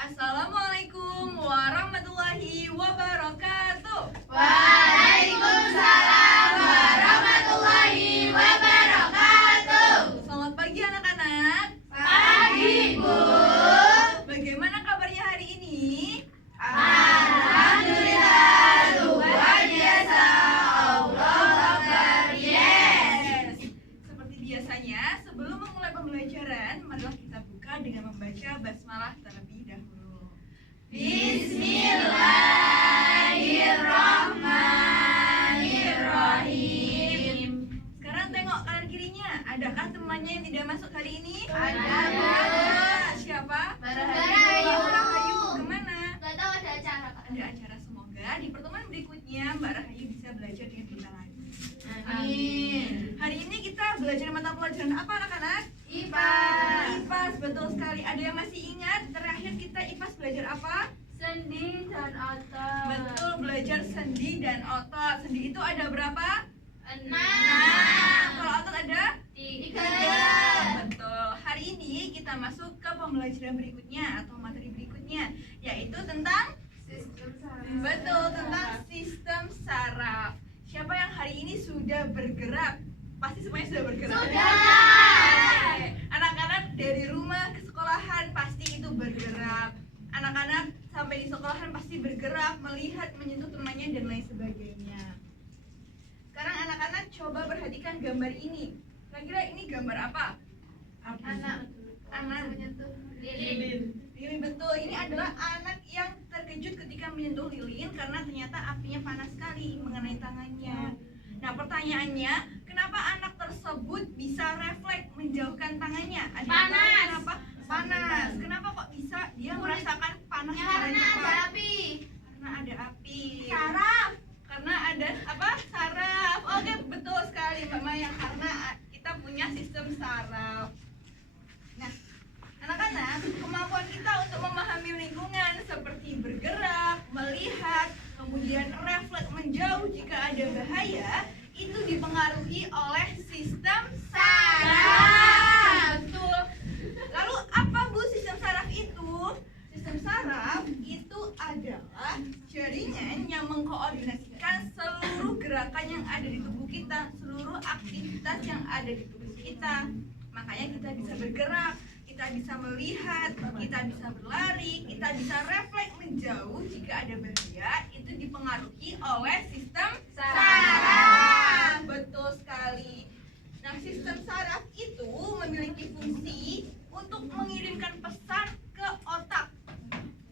Assalamualaikum warahmatullahi wabarakatuh. Waalaikumsalam warahmatullahi wabarakatuh. Selamat pagi anak-anak. Pagi, Bu. Bagaimana kabarnya hari ini? Alhamdulillah, luar biasa. Allahu Akbar. Yes. Seperti biasanya, sebelum memulai pembelajaran, marilah kita buka dengan membaca basmalah terlebih dahulu. Bismillahirrahmanirrahim. Sekarang tengok kanan kirinya, adakah temannya yang tidak masuk hari ini? Ada, Bu. Siapa? Barahayu. Barahayu. Kemana? Gak tahu ada acara, Pak. Ada acara, semoga di pertemuan berikutnya Mbak Rahayu bisa belajar dengan kita lagi. Amin. Hari ini kita belajar mata pelajaran apa anak-anak? IPAS. IPAS, betul sekali. Ada yang masih ingat terakhir kita IPAS belajar apa? Sendi dan otot. Betul, belajar sendi dan otot. Sendi itu ada berapa? 6. Kalau otot ada? 3. Betul. Hari ini kita masuk ke pembelajaran berikutnya atau materi berikutnya, yaitu tentang Sistem saraf. betul, tentang sistem saraf. Siapa yang hari ini sudah bergerak? Pasti semuanya sudah bergerak. Sudah. Oke. Anak-anak dari rumah ke sekolahan pasti itu bergerak. Anak-anak sampai di sekolahan pasti bergerak, melihat, menyentuh temannya dan lain sebagainya. Sekarang anak-anak coba perhatikan gambar ini. Kira-kira ini gambar apa? Anak menyentuh lilin. lilin. Betul, ini adalah anak yang terkejut ketika menyentuh lilin karena ternyata apinya panas sekali mengenai tangannya. Nah, pertanyaannya, kenapa anak tersebut bisa refleks menjauhkan tangannya? Ada yang tahu Panas. Kenapa? Panas. Kenapa kok bisa dia merasakan panas Karena secara ada cepat? api. Karena ada api. Saraf. Karena ada apa? Saraf. Oke, betul sekali Mbak Maya, karena kita punya sistem saraf. Nah, anak-anak, kemampuan kita untuk memahami lingkungan seperti bergerak, melihat, kemudian refleks menjauh jika ada bahaya, itu dipengaruhi oleh sistem saraf. Betul. Lalu apa Bu sistem saraf itu? Sistem saraf itu adalah jaringan yang mengkoordinasikan seluruh gerakan yang ada di tubuh kita, seluruh aktivitas yang ada di tubuh kita. Makanya kita bisa bergerak, kita bisa melihat, kita bisa berlari, kita bisa refleks menjauh jika ada bahaya, itu dipengaruhi oleh sistem saraf. Betul sekali. Nah, sistem saraf itu memiliki fungsi untuk mengirimkan pesan ke otak.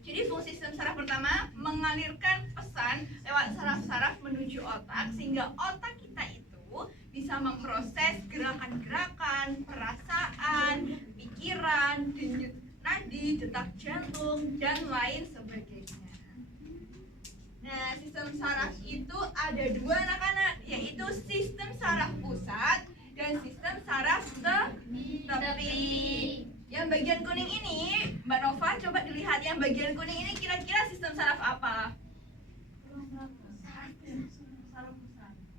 Jadi fungsi sistem saraf pertama mengalirkan pesan lewat saraf-saraf menuju otak sehingga otak kita itu bisa memproses gerakan-gerakan, perasaan, pikiran, denyut nadi, detak jantung, dan lain sebagainya. Nah, sistem saraf itu ada dua anak-anak, yaitu sistem saraf pusat dan sistem saraf tepi. Yang bagian kuning ini, Mbak Nova, coba dilihat yang bagian kuning ini kira-kira sistem saraf apa?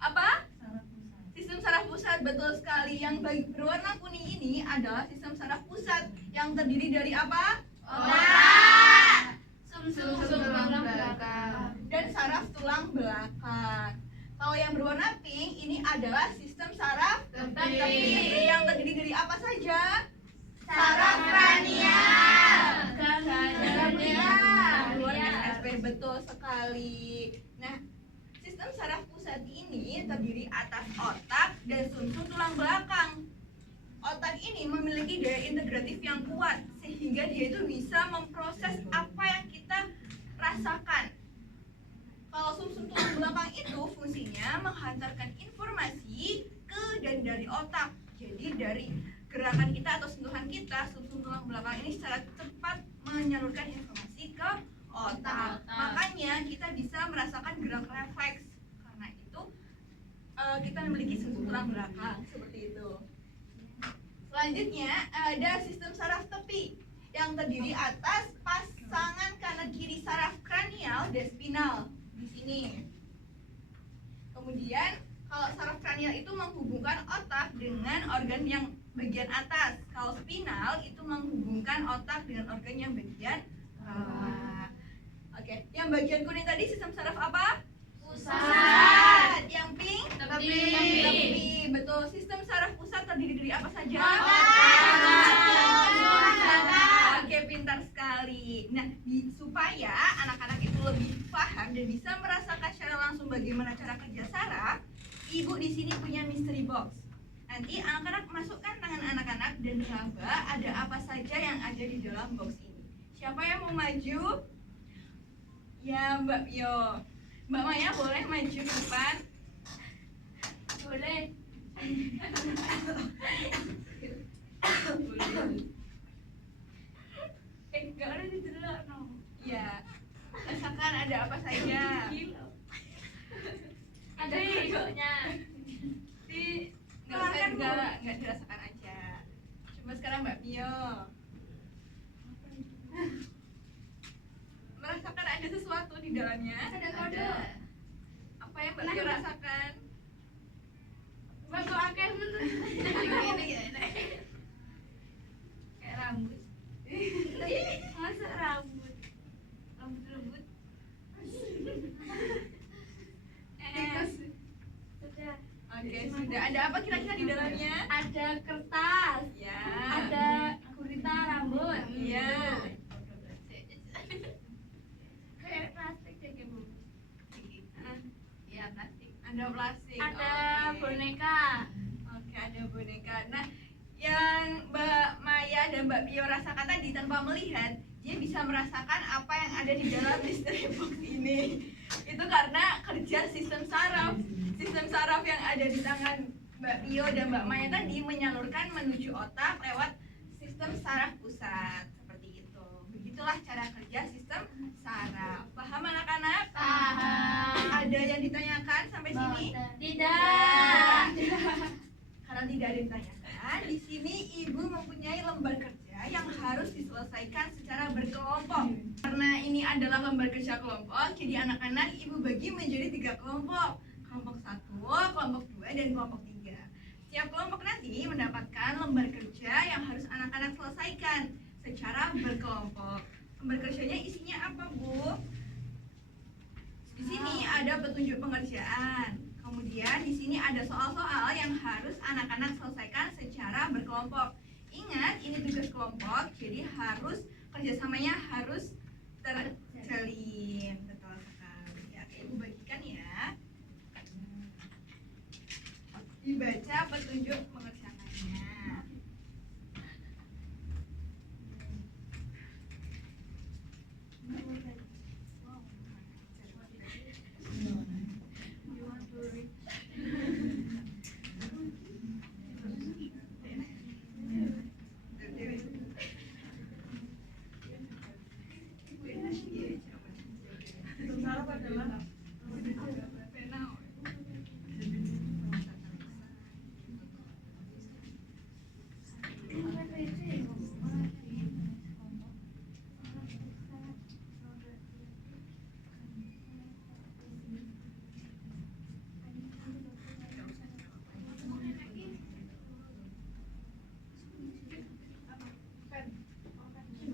Apa? Sistem saraf pusat, betul sekali. Yang berwarna kuning ini adalah sistem saraf pusat yang terdiri dari apa? Otak. Sumsum tulang belakang. dan saraf tulang belakang. Kalau yang berwarna pink ini adalah sistem saraf Tepi. yang terdiri dari apa saja? Saraf kranial. Betul sekali. Nah, sistem saraf pusat ini terdiri atas otak dan sumsum tulang belakang. Otak ini memiliki daya integratif yang kuat sehingga dia itu bisa memproses apa yang kita rasakan. Kalau sumsum tulang belakang itu fungsinya menghantarkan informasi ke dan dari otak. Jadi dari gerakan kita atau sentuhan kita, sumsum tulang belakang ini secara cepat menyalurkan informasi ke otak. Makanya kita bisa merasakan gerak refleks. Karena itu kita memiliki sumsum tulang belakang seperti itu. Selanjutnya ada sistem saraf tepi yang terdiri atas pasangan kanan kiri saraf kranial dan spinal di sini. Kemudian kalau saraf kranial itu menghubungkan otak dengan organ yang bagian atas. Kalau spinal itu menghubungkan otak dengan organ yang bagian bagian kuning tadi sistem saraf apa? Pusat. Yang pink? Tepi. Tepi. Betul. Sistem saraf pusat terdiri dari apa saja? Oke, pintar sekali. Nah, supaya anak-anak itu lebih paham dan bisa merasakan secara langsung bagaimana cara kerja saraf, ibu di sini punya mystery box. Nanti anak-anak masukkan tangan anak-anak dan raba ada apa saja yang ada di dalam box ini. Siapa yang mau maju? Ya, Mbak Pio. Mbak Maya boleh maju ke depan? Boleh. Gak ada di dalam. No. Ya, rasakan ada apa saja. Ada hidupnya. Nggak dirasakan aja. Coba sekarang Mbak Pio. Merasakan ada sesuatu di dalamnya. Ada kode. Apa yang Mbak Pio rasakan? Batu akeh Kayak rambut. Masa rambut? Rambut. Sudah. Oke, sudah. Ada apa kira-kira di dalamnya? Ada kertas. Ya. Ada gurita rambut. Iya. Kayak plastik deh kayak bu. Iya, plastik. Ada plastik. Ada Oke. boneka. Oke, ada boneka. Nah, yang Mbak Maya dan Mbak Pio rasakan tadi tanpa melihat, dia bisa merasakan apa yang ada di dalam mystery box ini. Itu karena kerja sistem saraf. Sistem saraf yang ada di tangan Mbak Pio dan Mbak Maya tadi menyalurkan menuju otak lewat sistem saraf pusat. Seperti itu. Begitulah cara kerja sistem saraf. Paham anak-anak? Paham. Ada yang ditanyakan sampai sini? Tidak. Karena tidak ada yang ditanyakan, di sini ibu mempunyai lembar kerja yang harus diselesaikan secara berkelompok. Karena ini adalah lembar kerja kelompok, jadi anak-anak ibu bagi menjadi 3 kelompok. Kelompok 1, kelompok 2, dan kelompok 3. Setiap kelompok nanti mendapatkan lembar kerja yang harus anak-anak selesaikan secara berkelompok. Lembar kerjanya isinya apa, Bu? Di sini ada petunjuk pengerjaan. Kemudian di sini ada soal-soal yang harus anak-anak selesaikan secara berkelompok. Ingat, ini tugas kelompok, jadi harus kerjasamanya harus terjalin. Betul sekali. Ya, ibu bagikan ya. Dibaca petunjuk pengerjaannya.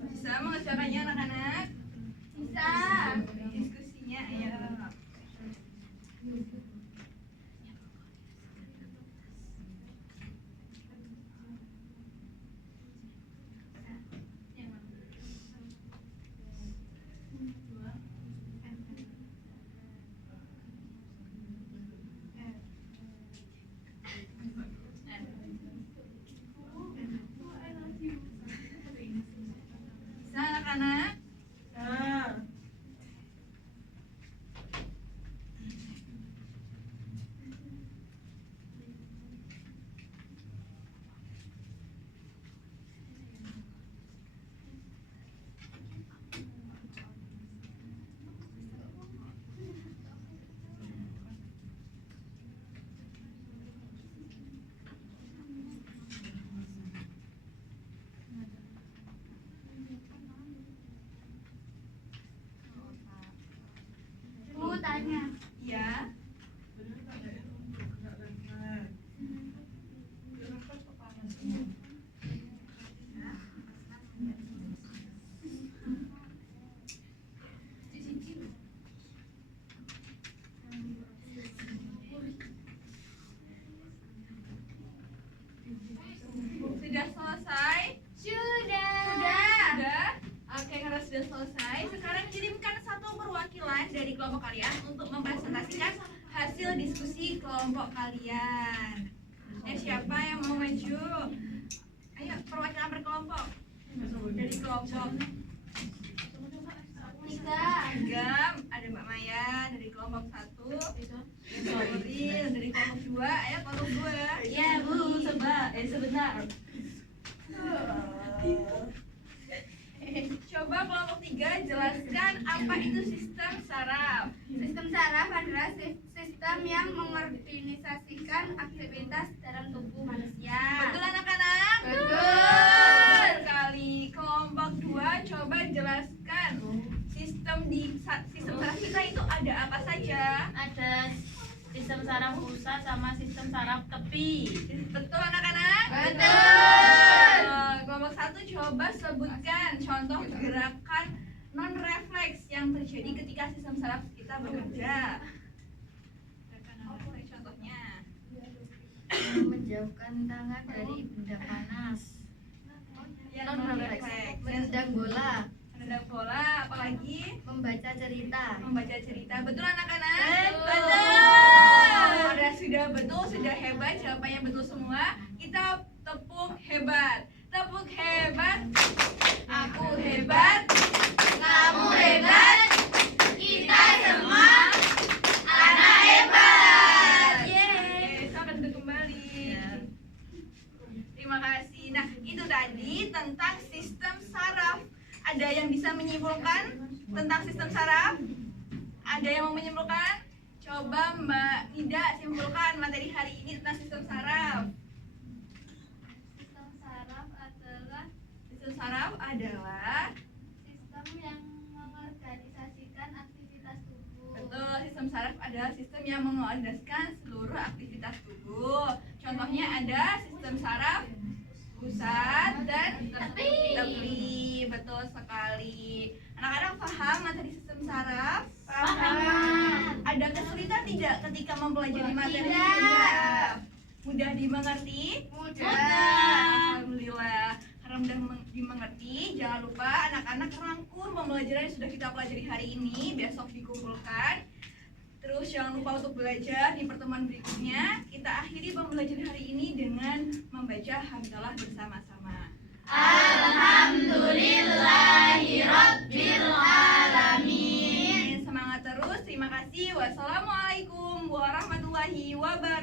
Bisa mengerjakannya anak-anak? Bisa. Diskusinya ayo. Bisa anak-anak? Bu tanya. Ya. sudah selesai. Sekarang kirimkan satu perwakilan dari kelompok kalian untuk mempresentasikan hasil diskusi kelompok kalian. Siapa yang mau maju? Ayo, perwakilan per kelompok. Dari kelompok Agam, ada Mbak Maya dari kelompok 1, Nuril dari kelompok 2. Ayo kelompok 2. Ya Bu, sebentar. Coba kelompok 3 jelaskan apa itu sistem saraf. Sistem saraf adalah sistem yang mengorganisasikan aktivitas dalam tubuh manusia. Betul anak-anak? Betul. Sekali. Kelompok 2 coba jelaskan sistem saraf kita itu ada apa saja? Ada sistem saraf pusat sama sistem saraf tepi. Betul anak-anak? Betul. Kelompok 1 coba sebutkan contoh gerakan non refleks yang terjadi ketika sistem saraf kita bekerja. Gerakan non refleks contohnya. Menjauhkan tangan dari benda panas. Non refleks. Menendang bola. Menendang bola, apalagi Membaca cerita. membaca cerita. Betul anak-anak? Betul. Sudah betul, sudah hebat. Jawabannya betul semua. Kita tepuk hebat. Tepuk hebat. Aku hebat. Kamu hebat. Kita semua anak hebat. Yeay, selamat duduk kembali. Terima kasih. Nah, itu tadi tentang sistem saraf. Ada yang bisa menyimpulkan tentang sistem saraf? Ada yang mau menyimpulkan? Coba Mbak Nida simpulkan materi hari ini tentang sistem saraf. Sistem saraf adalah Sistem saraf adalah sistem yang mengorganisasikan aktivitas tubuh. betul, sistem saraf adalah sistem yang mengorganisasikan seluruh aktivitas tubuh. Contohnya ada sistem saraf pusat dan tepi. Betul sekali. Anak-anak paham materi sistem saraf? Paham. Ada kesulitan tidak ketika mempelajari materi Tidak. sistem saraf? Mudah dimengerti? Mudah. Alhamdulillah. Karena mudah dimengerti, jangan lupa anak-anak rangkum pembelajaran yang sudah kita pelajari hari ini, besok dikumpulkan. Terus jangan lupa untuk belajar di pertemuan berikutnya. Kita akhiri pembelajaran hari ini dengan membaca hamdalah bersama-sama. Alhamdulillahirabbil alamin. Semangat terus. Terima kasih. Wassalamualaikum warahmatullahi wabarakatuh.